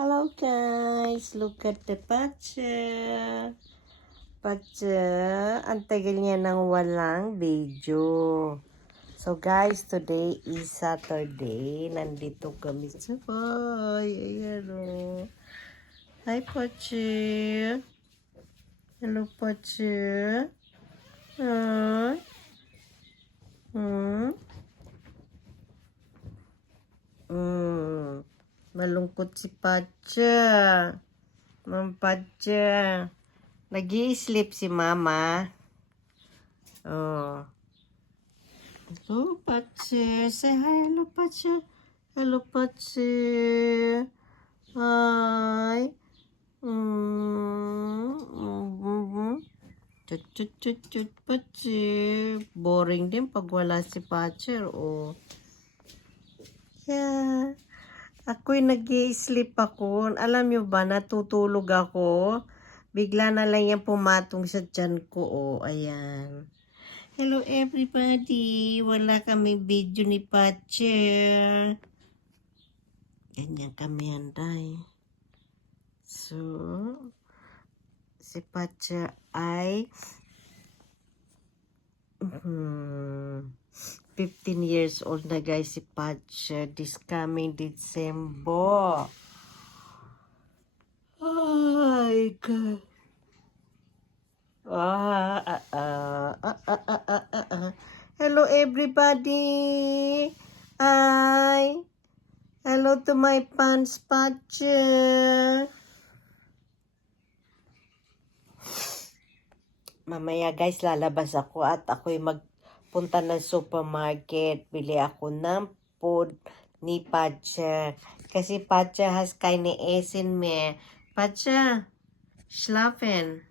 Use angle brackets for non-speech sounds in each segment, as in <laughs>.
Hello guys, look at the patcha. Patcha, ang tagal niya nang walang video. So guys, today is Saturday. Nandito kami sa bahay. Ayan o. Hi Patcha. Hello Patcha. Hi. Hmm? Hmm. Malungkot si Patcha. Ma'am Patcha. nag sleep si Mama. Oh. Hello, Patcha. Say hi, hello, Patcha. Hello, Patcha. Hi. Mm. Mm-hmm. Chut, chut, chut, chut, Patcha. Boring din pag wala si Patcha. Oh. Yeah. Ako'y nag sleep ako. Alam nyo ba, natutulog ako. Bigla na lang yan pumatong sa tiyan ko. Oh, ayan. Hello everybody. Wala kaming video ni Patcher. Ganyan kami anday. So, si Patcher ay hmm, 15 years old na guys si Patch uh, this coming December. Ay, God. Ah, ah, ah, Hello everybody. Hi. Hello to my fans, Patch. Mamaya guys, lalabas ako at ako'y mag magpunta ng supermarket. Bili ako ng food ni Patcha. Kasi Patcha has keine Essen mehr. Patcha, schlafen.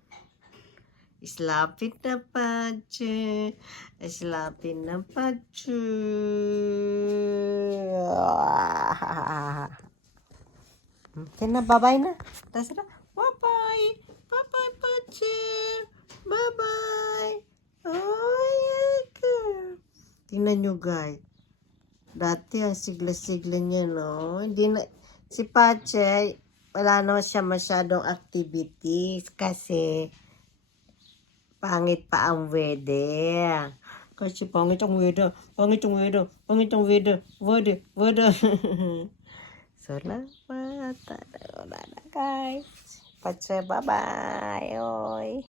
Schlafen na Patcha. Schlafen na Patcha. Okay <laughs> na, bye-bye na. Tingnan nyo, guys. Dati, ang sigla-sigla niya, no? Hindi na, si Pache, wala naman siya masyadong activities kasi pangit pa ang weather. Kasi pangit ang weather, pangit ang weather, pangit ang weather, weather, weather. <laughs> Salamat. Wala na, guys. Pache, bye-bye.